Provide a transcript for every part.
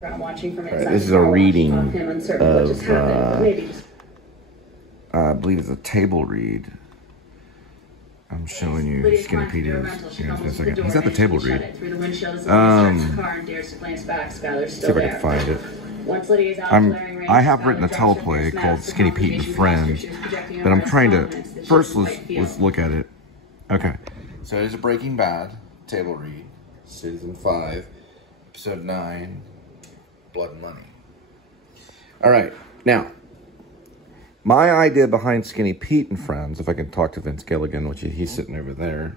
Watching from inside. This is a reading of, I believe it's a table read. I'm showing you Skinny Pete is. Here, in a second. He's at the table read. See if I can find it. I have written a teleplay called Skinny Pete and Friends, but I'm trying to, first let's look at it. Okay, so it's a Breaking Bad table read, season 5, episode 9, Blood and Money. All right, now, my idea behind Skinny Pete and Friends, if I can talk to Vince Gilligan, which he's sitting over there,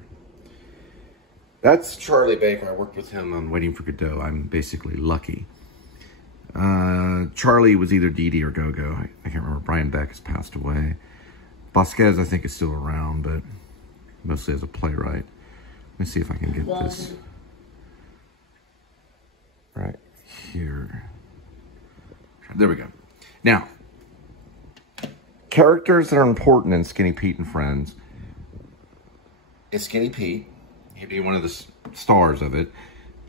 that's Charlie Baker. I worked with him on Waiting for Godot. I'm basically lucky. Charlie was either Dee Dee or Go-Go. I can't remember. Brian Beck has passed away. Vasquez, I think, is still around, but mostly as a playwright. Let me see if I can get this right here. There we go. Now, characters that are important in Skinny Pete and Friends is Skinny Pete. He'd be one of the stars of it.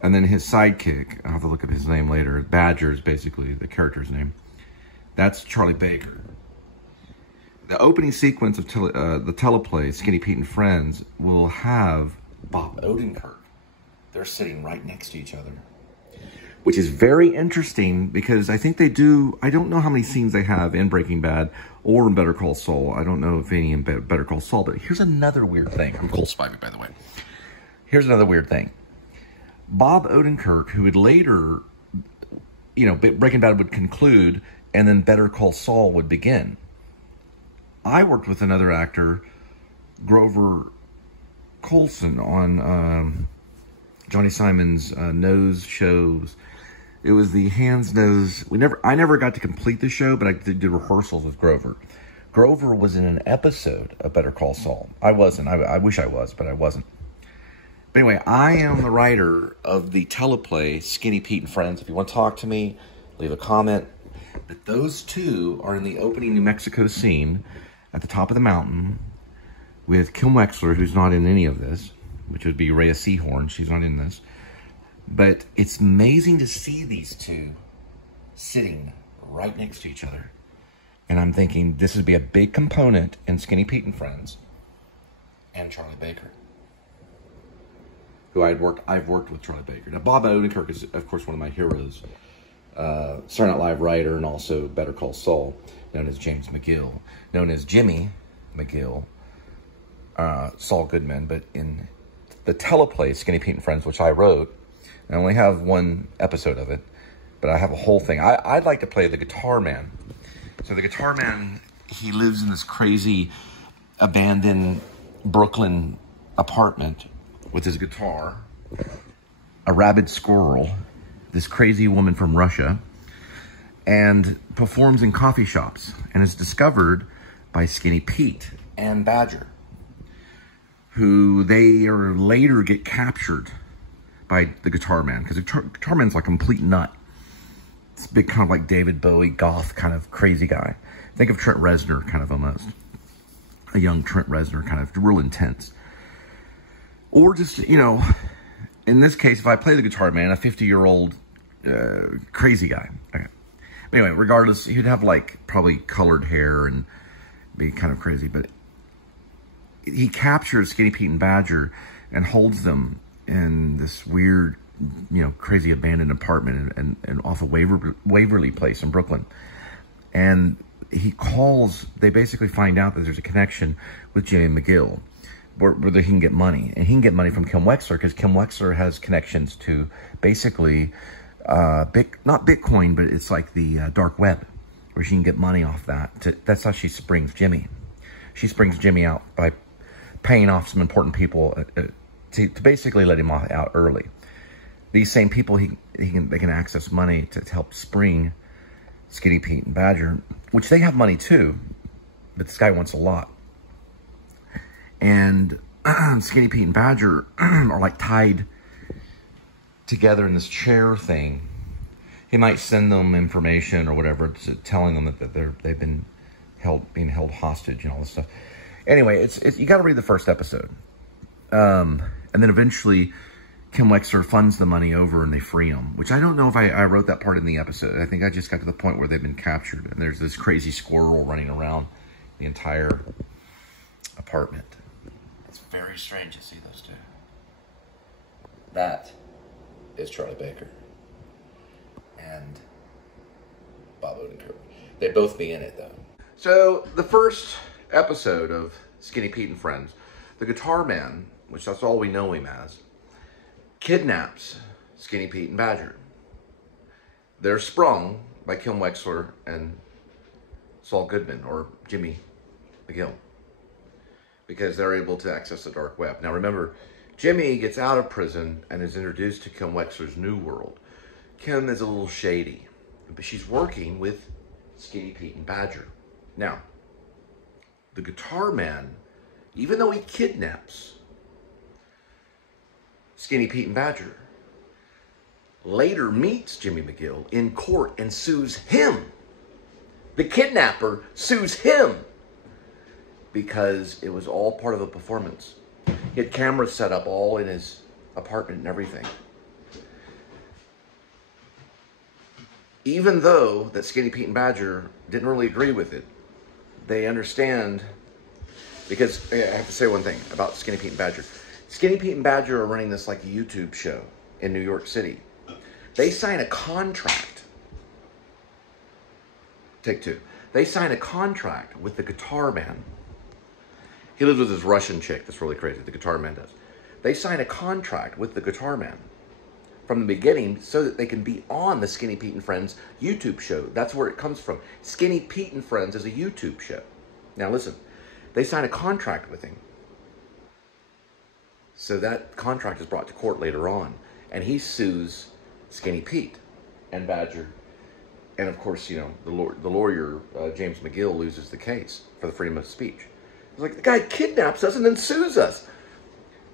And then his sidekick, I'll have to look at his name later. Badger is basically the character's name. That's Charlie Baker. The opening sequence of the teleplay, Skinny Pete and Friends, will have Bob Odenkirk. They're sitting right next to each other. Which is very interesting because I think they do, I don't know how many scenes they have in Breaking Bad or in Better Call Saul. I don't know if any in Better Call Saul, but here's another weird thing. I'm Cole Spivey, by the way. Here's another weird thing. Bob Odenkirk, who would later, you know, Breaking Bad would conclude, and then Better Call Saul would begin. I worked with another actor, Grover Colson, on Johnny Simon's Nose shows. It was the Hands, Nose. I never got to complete the show, but I did rehearsals with Grover. Grover was in an episode of Better Call Saul. I wasn't. I wish I was, but I wasn't. But anyway, I am the writer of the teleplay Skinny Pete and Friends. If you want to talk to me, leave a comment. But those two are in the opening New Mexico scene at the top of the mountain with Kim Wexler, who's not in any of this, which would be Rhea Seehorn. She's not in this. But it's amazing to see these two sitting right next to each other. And I'm thinking this would be a big component in Skinny Pete and Friends and Charlie Baker, who I've worked with Charlie Baker. Now, Bob Odenkirk is, of course, one of my heroes. Saturday Night Live writer and also Better Call Saul, known as James McGill, known as Jimmy McGill, Saul Goodman. But in the teleplay, Skinny Pete and Friends, which I wrote, I only have one episode of it, but I have a whole thing. I'd like to play the guitar man. So the guitar man, he lives in this crazy abandoned Brooklyn apartment with his guitar, a rabid squirrel, this crazy woman from Russia, and performs in coffee shops, and is discovered by Skinny Pete and Badger, who they are later get captured by the guitar man, because the guitar man's like a complete nut. It's big, kind of like David Bowie, goth, kind of crazy guy. Think of Trent Reznor, kind of almost. A young Trent Reznor, kind of real intense. Or just, you know, in this case, if I play the guitar man, a 50-year-old crazy guy. Okay. Anyway, regardless, he'd have like probably colored hair and be kind of crazy. But he captures Skinny Pete and Badger and holds them in this weird, you know, crazy abandoned apartment and off of Waverly Place in Brooklyn. And he calls, they basically find out that there's a connection with Jimmy McGill, where he can get money. And he can get money from Kim Wexler, because Kim Wexler has connections to basically, not Bitcoin, but it's like the dark web, where she can get money off that. That's how she springs Jimmy. She springs Jimmy out by paying off some important people to basically let him out early. These same people, they can access money to help spring Skinny Pete and Badger, which they have money too, but this guy wants a lot. And Skinny Pete and Badger are like tied together in this chair thing. He might send them information or whatever, telling them that they've been being held hostage and all this stuff. Anyway, you got to read the first episode, and then eventually Kim Wexler funds the money over and they free him, which I don't know if I wrote that part in the episode. I think I just got to the point where they've been captured and there's this crazy squirrel running around the entire apartment. It's very strange to see those two. That is Charlie Baker and Bob Odenkirk. They'd both be in it, though. So, the first episode of Skinny Pete and Friends, the guitar man, which that's all we know him as, kidnaps Skinny Pete and Badger. They're sprung by Kim Wexler and Saul Goodman, or Jimmy McGill, because they're able to access the dark web. Now remember, Jimmy gets out of prison and is introduced to Kim Wexler's new world. Kim is a little shady, but she's working with Skinny Pete and Badger. Now, the guitar man, even though he kidnaps Skinny Pete and Badger, later meets Jimmy McGill in court and sues him. The kidnapper sues him because it was all part of a performance. He had cameras set up all in his apartment and everything. Even though that Skinny Pete and Badger didn't really agree with it, they understand, because I have to say one thing about Skinny Pete and Badger. Skinny Pete and Badger are running this like a YouTube show in New York City. They sign a contract. Take two. They sign a contract with the guitar man. He lives with his Russian chick that's really crazy. The guitar man does. They sign a contract with the guitar man from the beginning so that they can be on the Skinny Pete and Friends YouTube show. That's where it comes from. Skinny Pete and Friends is a YouTube show. Now listen, they sign a contract with him. So that contract is brought to court later on. And he sues Skinny Pete and Badger. And of course, you know, the lawyer, James McGill, loses the case for the freedom of speech. It's like, the guy kidnaps us and then sues us.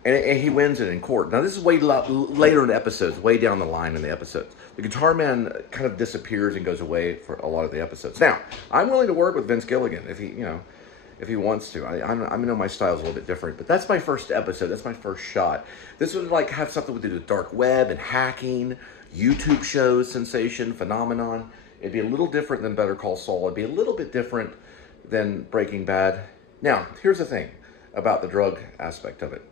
And he wins it in court. Now, this is way later in the episodes, way down the line in the episodes. The guitar man kind of disappears and goes away for a lot of the episodes. Now, I'm willing to work with Vince Gilligan if he, you know, if he wants to. I know my style's a little bit different, but that's my first episode. That's my first shot. This would like have something to do with dark web and hacking, YouTube shows, sensation, phenomenon. It'd be a little different than Better Call Saul. It'd be a little bit different than Breaking Bad. Now, here's the thing about the drug aspect of it.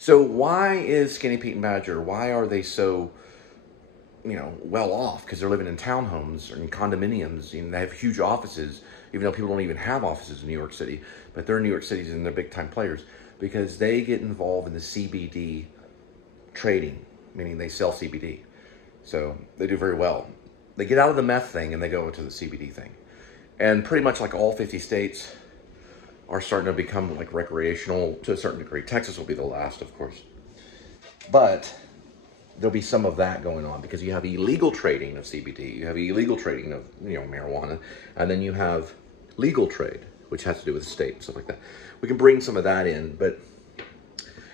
So why is Skinny Pete and Badger, why are they so, you know, well off? Because they're living in townhomes or in condominiums. You know, they have huge offices, even though people don't even have offices in New York City. But they're in New York City and they're big-time players because they get involved in the CBD trading, meaning they sell CBD. So they do very well. They get out of the meth thing and they go into the CBD thing. And pretty much like all 50 states are starting to become like recreational to a certain degree. Texas will be the last, of course. But there'll be some of that going on because you have illegal trading of CBD, you have illegal trading of, you know, marijuana, and then you have legal trade, which has to do with the state and stuff like that. We can bring some of that in, but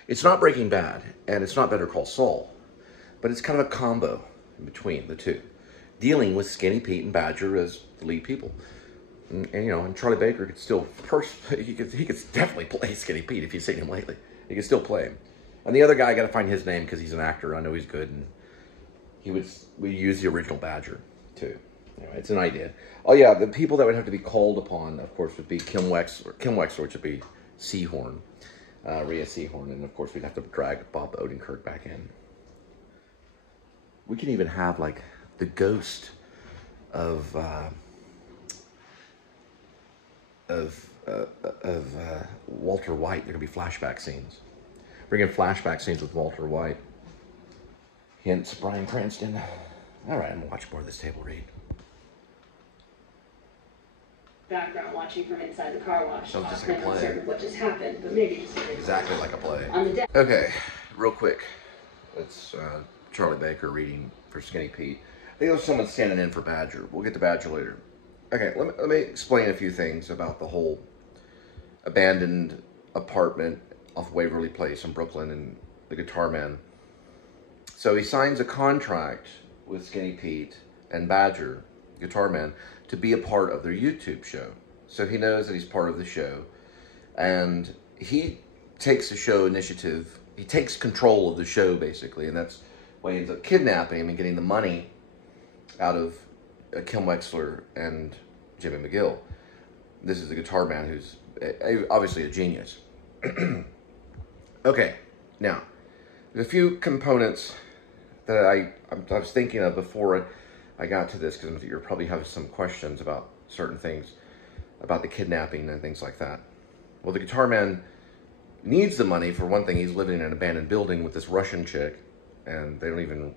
it's not Breaking Bad and it's not Better Call Saul, but it's kind of a combo in between the two, dealing with Skinny Pete and Badger as the lead people. And you know, and Charlie Baker could still, he could definitely play Skinny Pete if you've seen him lately. He could still play him. And the other guy, I got to find his name because he's an actor. I know he's good, and we use the original Badger too. Anyway, it's an idea. Oh yeah, the people that would have to be called upon, of course, would be Kim Wexler, which would be Seahorn, Rhea Seahorn, and of course we'd have to drag Bob Odenkirk back in. We can even have like the ghost of Walter White. There could be flashback scenes. Bring in flashback scenes with Walter White. Hence Bryan Cranston. All right, I'm gonna watch more of this table read. Background watching from inside the car wash. So just like a play. What just happened, but maybe just exactly like a play. On the okay, real quick. It's Charlie Baker reading for Skinny Pete. I think there's someone standing in for Badger. We'll get to Badger later. Okay, let me explain a few things about the whole abandoned apartment off Waverly Place in Brooklyn and the guitar man. So he signs a contract with Skinny Pete and Badger, guitar man, to be a part of their YouTube show. So he knows that he's part of the show. And he takes the show initiative he takes control of the show, basically, and that's why he ends up kidnapping him and getting the money out of Kim Wexler and Jimmy McGill. This is the guitar man who's obviously a genius. Okay, now, there's a few components that I was thinking of before I got to this, because you're probably having some questions about certain things, about the kidnapping and things like that. Well, the guitar man needs the money. For one thing, he's living in an abandoned building with this Russian chick, and they don't even,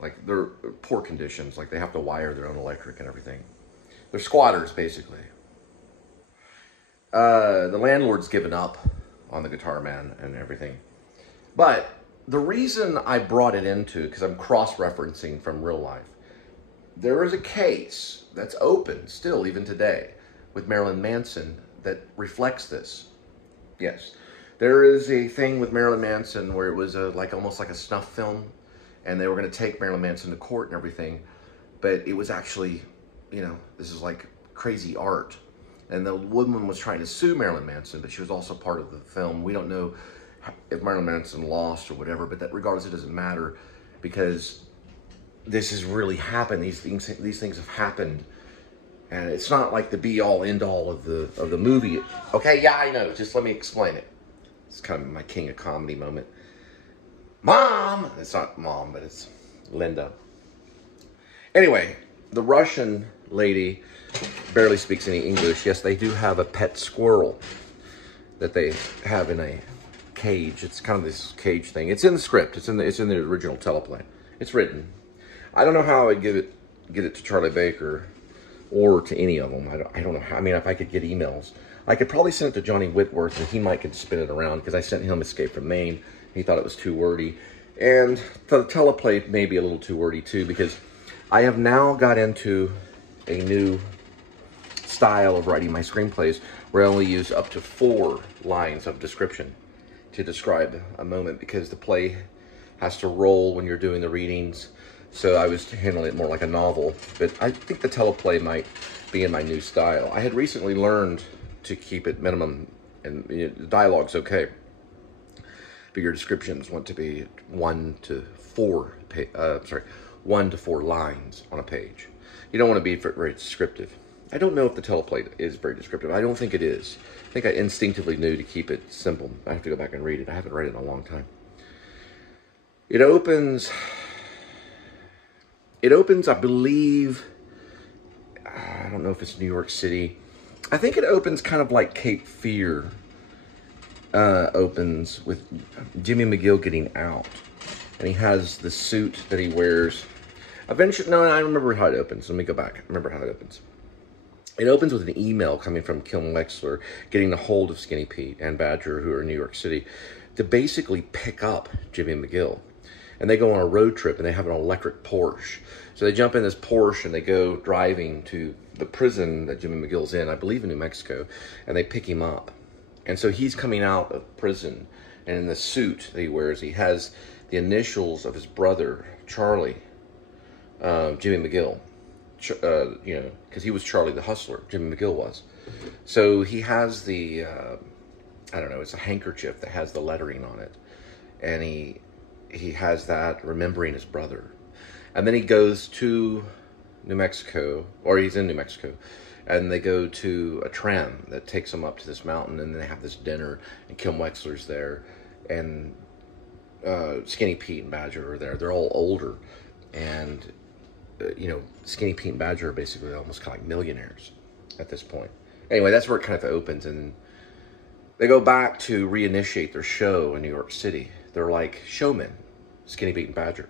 like, they're poor conditions. Like, they have to wire their own electric and everything. They're squatters, basically. The landlord's given up on the guitar man and everything. But the reason I brought it into, because I'm cross-referencing from real life, there is a case that's open still, even today, with Marilyn Manson that reflects this. Yes, there is a thing with Marilyn Manson where it was almost like a snuff film, and they were going to take Marilyn Manson to court and everything, but it was actually, you know, this is like crazy art. And the woman was trying to sue Marilyn Manson, but she was also part of the film. We don't know if Marilyn Manson lost or whatever, but that regardless, it doesn't matter, because this has really happened. These things have happened, and it's not like the be-all, end-all of the movie. Okay, yeah, I know. Just let me explain it. It's kind of my king of comedy moment. Mom! It's not Mom, but it's Linda. Anyway, the Russian lady barely speaks any English. Yes, they do have a pet squirrel that they have in a cage. It's kind of this cage thing. It's in the script. It's in the original teleplay. It's written. I don't know how I'd get it to Charlie Baker or to any of them. I don't know how. I mean, if I could get emails, I could probably send it to Johnny Whitworth, and he might could spin it around, because I sent him Escape from Maine. He thought it was too wordy, and the teleplay may be a little too wordy too, because I have now got into a new style of writing my screenplays where I only use up to 4 lines of description to describe a moment, because the play has to roll when you're doing the readings. So I was handling it more like a novel, but I think the teleplay might be in my new style. I had recently learned to keep it minimum, and the dialogue's okay, but your descriptions want to be 1 to 4 lines on a page. You don't want to be very descriptive. I don't know if the teleplay is very descriptive. I don't think it is. I think I instinctively knew to keep it simple. I have to go back and read it. I haven't read it in a long time. It opens, I believe, I don't know if it's New York City. I think it opens kind of like Cape Fear opens, with Jimmy McGill getting out. And he has the suit that he wears. Eventually, no, I remember how it opens. Let me go back. I remember how it opens. It opens with an email coming from Kim Wexler getting a hold of Skinny Pete and Badger, who are in New York City, to basically pick up Jimmy McGill. And they go on a road trip, and they have an electric Porsche. So they jump in this Porsche, and they go driving to the prison that Jimmy McGill's in, I believe in New Mexico, and they pick him up. And so he's coming out of prison, and in the suit that he wears, he has the initials of his brother, Charlie, Jimmy McGill. You know, because he was Charlie the Hustler, Jimmy McGill was. So he has the, I don't know, it's a handkerchief that has the lettering on it. And he has that, remembering his brother. And then he goes to New Mexico, or he's in New Mexico, and they go to a tram that takes them up to this mountain, and they have this dinner, and Kim Wexler's there, and Skinny Pete and Badger are there. They're all older, and you know, Skinny Pete and Badger are basically almost kind of like millionaires at this point. Anyway, that's where it kind of opens, and they go back to reinitiate their show in New York City. They're like showmen, Skinny Pete and Badger.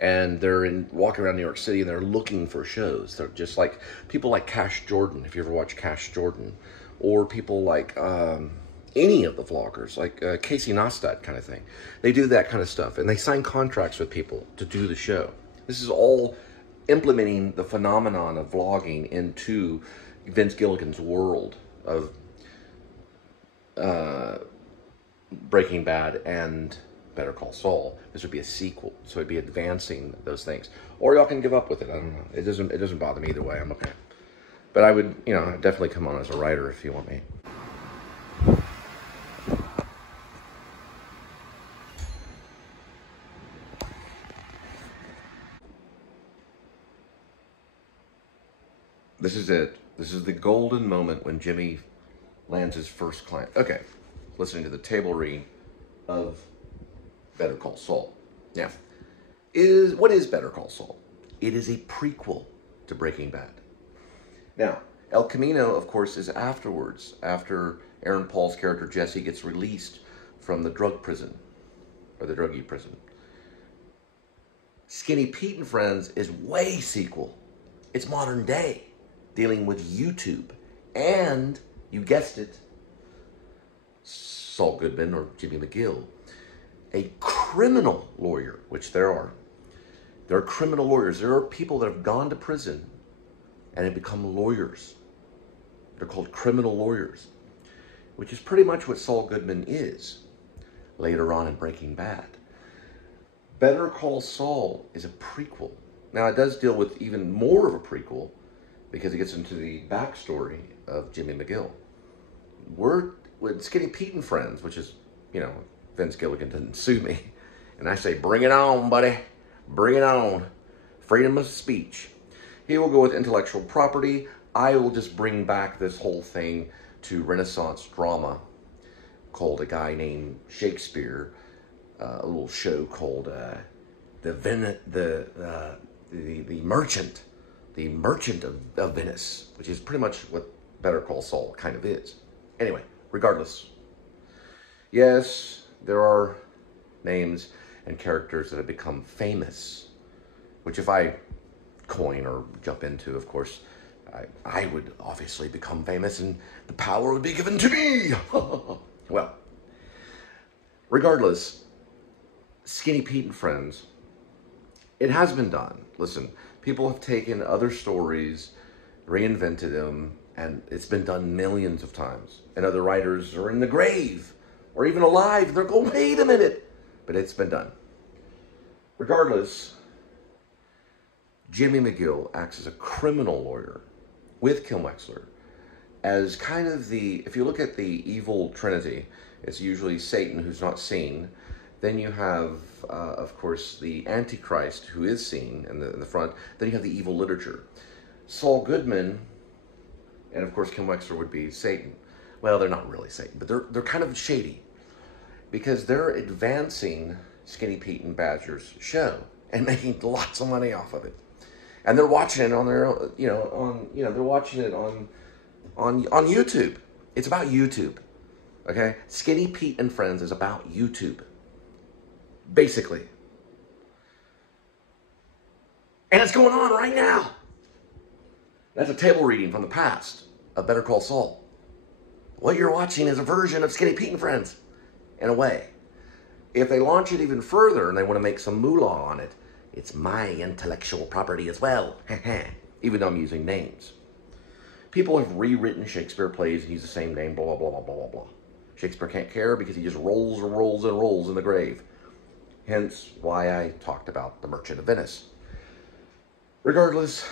And they're walking around New York City, and they're looking for shows. They're just like people like Cash Jordan, if you ever watch Cash Jordan, or people like any of the vloggers, like Casey Neistat kind of thing. They do that kind of stuff, and they sign contracts with people to do the show. This is all implementing the phenomenon of vlogging into Vince Gilligan's world of Breaking Bad and Better Call Saul. This would be a sequel, so it'd be advancing those things. Or y'all can give up with it. I don't know. It doesn't bother me either way. I'm okay. But I would, you know, definitely come on as a writer if you want me. This is it. This is the golden moment when Jimmy lands his first client. Okay, listening to the table read of Better Call Saul. Now, what is Better Call Saul? It is a prequel to Breaking Bad. Now, El Camino, of course, is afterwards, after Aaron Paul's character Jesse gets released from the drug prison, or the druggie prison. Skinny Pete and Friends is way sequel. It's modern day, dealing with YouTube, and, you guessed it, Saul Goodman, or Jimmy McGill, a criminal lawyer, which there are. There are criminal lawyers. There are people that have gone to prison and have become lawyers. They're called criminal lawyers, which is pretty much what Saul Goodman is later on in Breaking Bad. Better Call Saul is a prequel. Now, it does deal with even more of a prequel because it gets into the backstory of Jimmy McGill. We're with Skinny Pete and Friends, which is, you know, Vince Gilligan didn't sue me. And I say, bring it on, buddy. Bring it on. Freedom of speech. He will go with intellectual property. I will just bring back this whole thing to Renaissance drama called A Guy Named Shakespeare, a little show called The Merchant of Venice, which is pretty much what Better Call Saul kind of is. Anyway, regardless, yes, there are names and characters that have become famous, which if I coin or jump into, of course, I would obviously become famous and the power would be given to me. Well, regardless, Skinny Pete and Friends, it has been done. Listen, people have taken other stories, reinvented them, and it's been done millions of times. And other writers are in the grave or even alive. They're going, wait a minute. But it's been done. Regardless, Jimmy McGill acts as a criminal lawyer with Kim Wexler as kind of the, if you look at the evil trinity, it's usually Satan who's not seen. Then you have, of course, the Antichrist who is seen in the front. Then you have the evil literature. Saul Goodman and, of course, Kim Wexler would be Satan. Well, they're not really Satan, but they're kind of shady because they're advancing Skinny Pete and Badger's show and making lots of money off of it. And they're watching it on their own, they're watching it on YouTube. It's about YouTube, okay? Skinny Pete and Friends is about YouTube, basically. And it's going on right now. That's a table reading from the past of Better Call Saul. What you're watching is a version of Skinny Pete and Friends, in a way. If they launch it even further and they want to make some moolah on it, it's my intellectual property as well. Even though I'm using names. People have rewritten Shakespeare plays and use the same name, blah, blah, blah, blah, blah, blah. Shakespeare can't care because he just rolls and rolls and rolls in the grave. Hence why I talked about The Merchant of Venice. Regardless,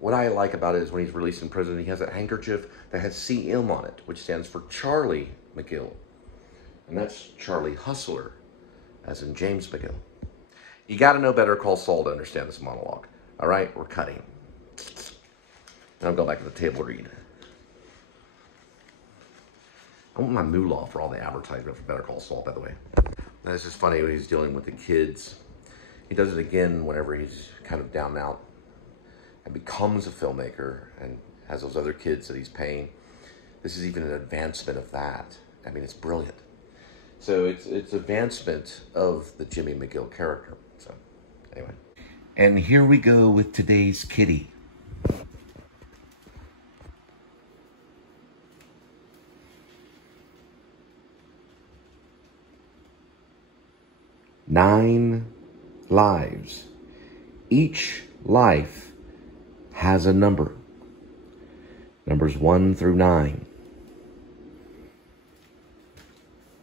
what I like about it is when he's released in prison, he has that handkerchief that has CM on it, which stands for Charlie McGill. And that's Charlie Hustler, as in James McGill. You got to know Better Call Saul to understand this monologue. All right, we're cutting. And I'm going back to the table read. I want my moolah for all the advertisement for Better Call Saul, by the way. And this is funny when he's dealing with the kids. He does it again whenever he's kind of down and out and becomes a filmmaker and has those other kids that he's paying. This is even an advancement of that. I mean, it's brilliant. So it's advancement of the Jimmy McGill character. So anyway. And here we go with today's kitty. Nine lives. Each life has a number. Numbers 1 through 9.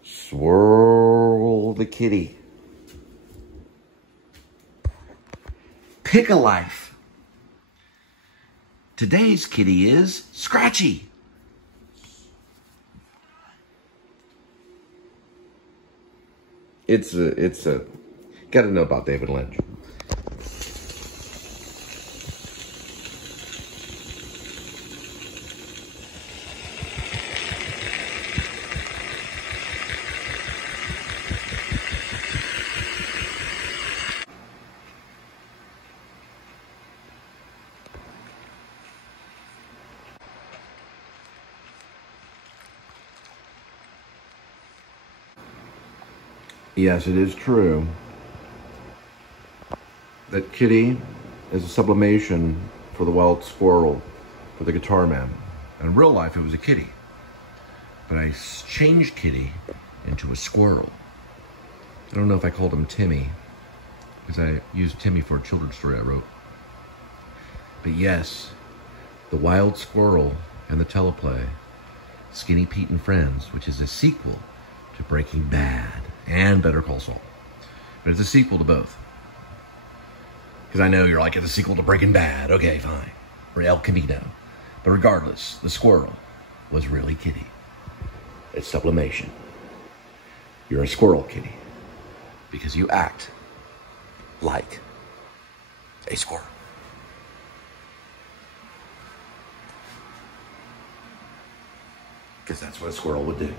Swirl the kitty. Pick a life. Today's kitty is Scratchy. It's a, gotta know about David Lynch. Yes, it is true that Kitty is a sublimation for the wild squirrel, for the guitar man. In real life, it was a kitty. But I changed Kitty into a squirrel. I don't know if I called him Timmy, because I used Timmy for a children's story I wrote. But yes, the wild squirrel and the teleplay, Skinny Pete and Friends, which is a sequel to Breaking Bad and Better Call Saul. But it's a sequel to both. Because I know you're like, it's a sequel to Breaking Bad. Okay, fine. Or El Camino. But regardless, the squirrel was really Kitty. It's sublimation. You're a squirrel, Kitty. Because you act like a squirrel. Because that's what a squirrel would do.